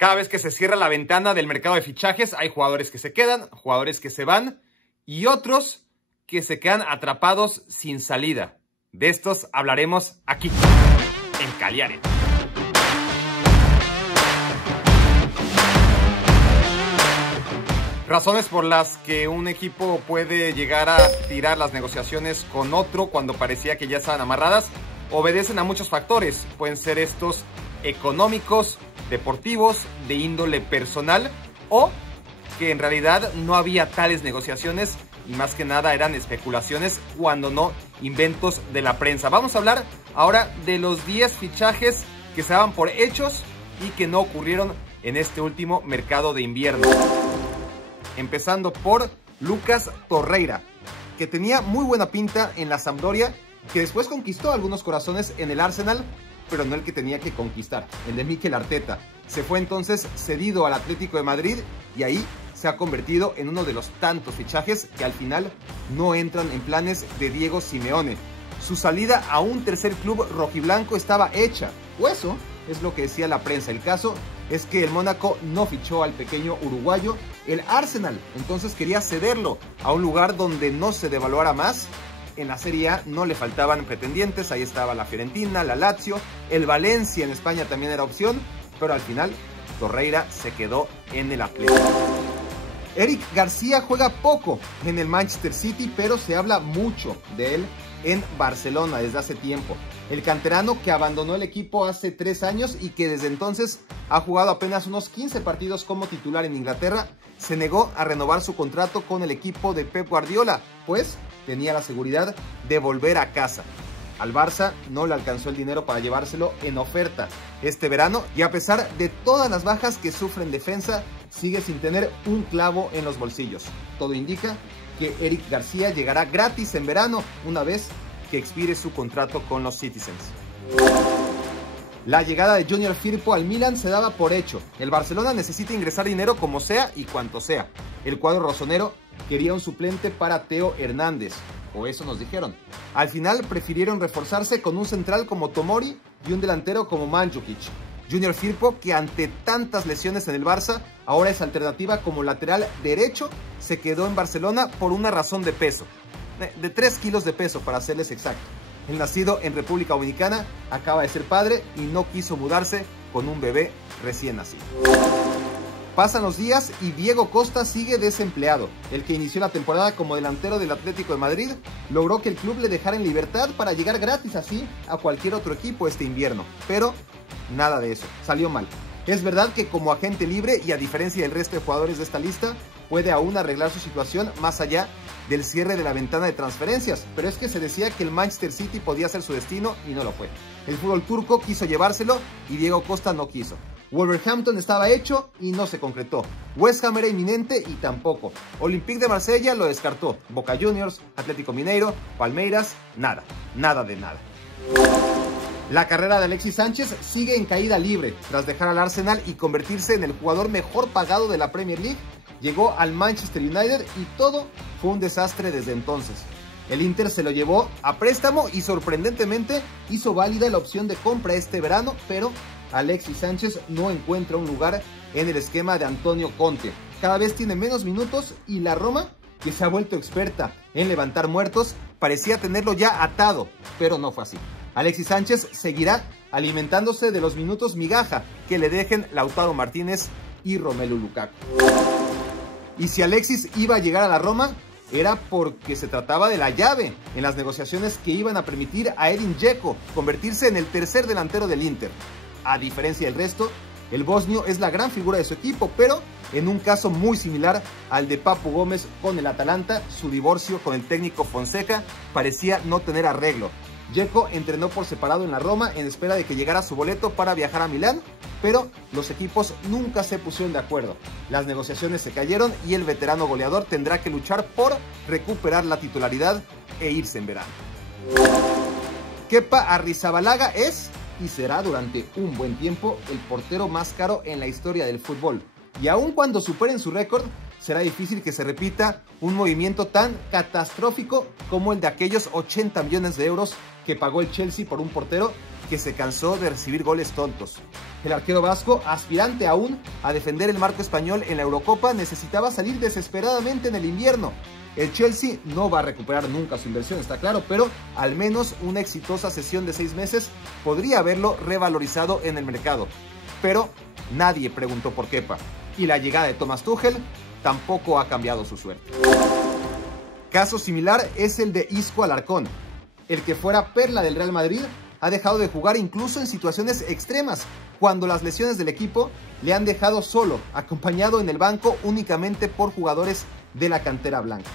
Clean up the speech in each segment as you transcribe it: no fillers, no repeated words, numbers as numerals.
Cada vez que se cierra la ventana del mercado de fichajes, hay jugadores que se quedan, jugadores que se van y otros que se quedan atrapados sin salida. De estos hablaremos aquí, en Cagliari. Razones por las que un equipo puede llegar a tirar las negociaciones con otro cuando parecía que ya estaban amarradas obedecen a muchos factores. Pueden ser estos económicos, deportivos, de índole personal, o que en realidad no había tales negociaciones y más que nada eran especulaciones, cuando no inventos de la prensa. Vamos a hablar ahora de los 10 fichajes que se daban por hechos y que no ocurrieron en este último mercado de invierno. Empezando por Lucas Torreira, que tenía muy buena pinta en la Sampdoria, que después conquistó algunos corazones en el Arsenal, pero no el que tenía que conquistar, el de Mikel Arteta. Se fue entonces cedido al Atlético de Madrid y ahí se ha convertido en uno de los tantos fichajes que al final no entran en planes de Diego Simeone. Su salida a un tercer club rojiblanco estaba hecha, o eso es lo que decía la prensa. El caso es que el Mónaco no fichó al pequeño uruguayo. El Arsenal entonces quería cederlo a un lugar donde no se devaluara más. En la Serie A no le faltaban pretendientes, ahí estaba la Fiorentina, la Lazio, el Valencia en España también era opción, pero al final Torreira se quedó en el Atlético. Eric García juega poco en el Manchester City, pero se habla mucho de él en Barcelona desde hace tiempo. El canterano que abandonó el equipo hace 3 años y que desde entonces ha jugado apenas unos 15 partidos como titular en Inglaterra, se negó a renovar su contrato con el equipo de Pep Guardiola, pues tenía la seguridad de volver a casa. Al Barça no le alcanzó el dinero para llevárselo en oferta este verano y a pesar de todas las bajas que sufre en defensa, sigue sin tener un clavo en los bolsillos. Todo indica que Eric García llegará gratis en verano una vez que expire su contrato con los Citizens. La llegada de Junior Firpo al Milan se daba por hecho. El Barcelona necesita ingresar dinero como sea y cuanto sea. El cuadro rosonero quería un suplente para Theo Hernández, o eso nos dijeron. Al final prefirieron reforzarse con un central como Tomori y un delantero como Mandzukic. Junior Firpo, que ante tantas lesiones en el Barça, ahora es alternativa como lateral derecho, se quedó en Barcelona por una razón de peso. De 3 kilos de peso, para serles exacto. El nacido en República Dominicana acaba de ser padre y no quiso mudarse con un bebé recién nacido. Pasan los días y Diego Costa sigue desempleado. El que inició la temporada como delantero del Atlético de Madrid logró que el club le dejara en libertad para llegar gratis así a cualquier otro equipo este invierno. Pero nada de eso, salió mal. Es verdad que como agente libre y a diferencia del resto de jugadores de esta lista, puede aún arreglar su situación más allá del cierre de la ventana de transferencias, pero es que se decía que el Manchester City podía ser su destino y no lo fue. El fútbol turco quiso llevárselo y Diego Costa no quiso. Wolverhampton estaba hecho y no se concretó. West Ham era inminente y tampoco. Olympique de Marsella lo descartó. Boca Juniors, Atlético Mineiro, Palmeiras, nada de nada. La carrera de Alexis Sánchez sigue en caída libre. Tras dejar al Arsenal y convertirse en el jugador mejor pagado de la Premier League, llegó al Manchester United y todo fue un desastre desde entonces. El Inter se lo llevó a préstamo y sorprendentemente hizo válida la opción de compra este verano, pero Alexis Sánchez no encuentra un lugar en el esquema de Antonio Conte. Cada vez tiene menos minutos y la Roma, que se ha vuelto experta en levantar muertos, parecía tenerlo ya atado, pero no fue así. Alexis Sánchez seguirá alimentándose de los minutos migaja que le dejen Lautaro Martínez y Romelu Lukaku. Y si Alexis iba a llegar a la Roma, era porque se trataba de la llave en las negociaciones que iban a permitir a Edin Dzeko convertirse en el tercer delantero del Inter. A diferencia del resto, el bosnio es la gran figura de su equipo, pero en un caso muy similar al de Papu Gómez con el Atalanta, su divorcio con el técnico Fonseca parecía no tener arreglo. Dzeko entrenó por separado en la Roma en espera de que llegara su boleto para viajar a Milán, pero los equipos nunca se pusieron de acuerdo. Las negociaciones se cayeron y el veterano goleador tendrá que luchar por recuperar la titularidad e irse en verano. Kepa Arrizabalaga es y será durante un buen tiempo el portero más caro en la historia del fútbol. Y aun cuando superen su récord, será difícil que se repita un movimiento tan catastrófico como el de aquellos 80 millones de euros que pagó el Chelsea por un portero que se cansó de recibir goles tontos. El arquero vasco, aspirante aún a defender el marco español en la Eurocopa, necesitaba salir desesperadamente en el invierno. El Chelsea no va a recuperar nunca su inversión, está claro, pero al menos una exitosa sesión de 6 meses podría haberlo revalorizado en el mercado. Pero nadie preguntó por Kepa, y la llegada de Thomas Tuchel tampoco ha cambiado su suerte. Caso similar es el de Isco Alarcón. El que fuera perla del Real Madrid ha dejado de jugar incluso en situaciones extremas, cuando las lesiones del equipo le han dejado solo, acompañado en el banco únicamente por jugadores de la cantera blanca.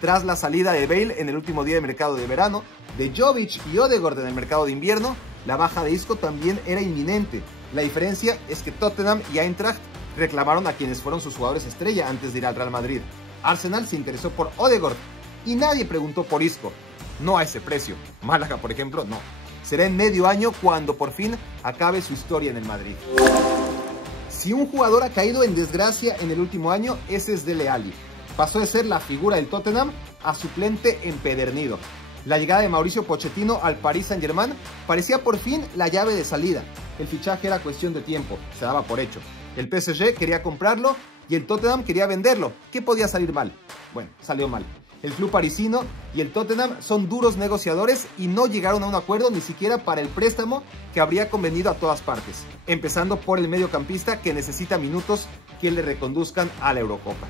Tras la salida de Bale en el último día de mercado de verano, de Jovic y Ødegaard en el mercado de invierno, la baja de Isco también era inminente. La diferencia es que Tottenham y Eintracht reclamaron a quienes fueron sus jugadores estrella antes de ir al Real Madrid. Arsenal se interesó por Ødegaard y nadie preguntó por Isco. No a ese precio. Málaga, por ejemplo, no. Será en medio año cuando por fin acabe su historia en el Madrid. Si un jugador ha caído en desgracia en el último año, ese es Dele Alli. Pasó de ser la figura del Tottenham a suplente empedernido. La llegada de Mauricio Pochettino al Paris Saint-Germain parecía por fin la llave de salida. El fichaje era cuestión de tiempo, se daba por hecho. El PSG quería comprarlo y el Tottenham quería venderlo. ¿Qué podía salir mal? Bueno, salió mal. El club parisino y el Tottenham son duros negociadores y no llegaron a un acuerdo ni siquiera para el préstamo que habría convenido a todas partes, empezando por el mediocampista que necesita minutos que le reconduzcan a la Eurocopa.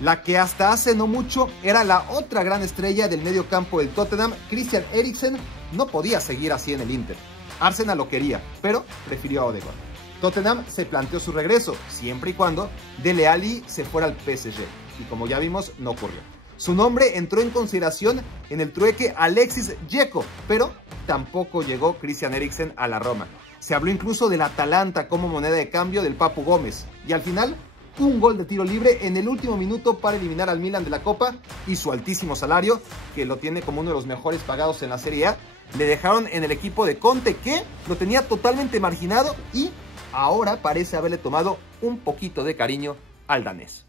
La que hasta hace no mucho era la otra gran estrella del mediocampo del Tottenham, Christian Eriksen, no podía seguir así en el Inter. Arsenal lo quería, pero prefirió a Ødegaard. Tottenham se planteó su regreso, siempre y cuando Dele Alli se fuera al PSG. Y como ya vimos, no ocurrió. Su nombre entró en consideración en el trueque Alexis Dzeko, pero tampoco llegó Christian Eriksen a la Roma. Se habló incluso del Atalanta como moneda de cambio del Papu Gómez. Y al final, un gol de tiro libre en el último minuto para eliminar al Milan de la Copa y su altísimo salario, que lo tiene como uno de los mejores pagados en la Serie A, le dejaron en el equipo de Conte, que lo tenía totalmente marginado y ahora parece haberle tomado un poquito de cariño al danés.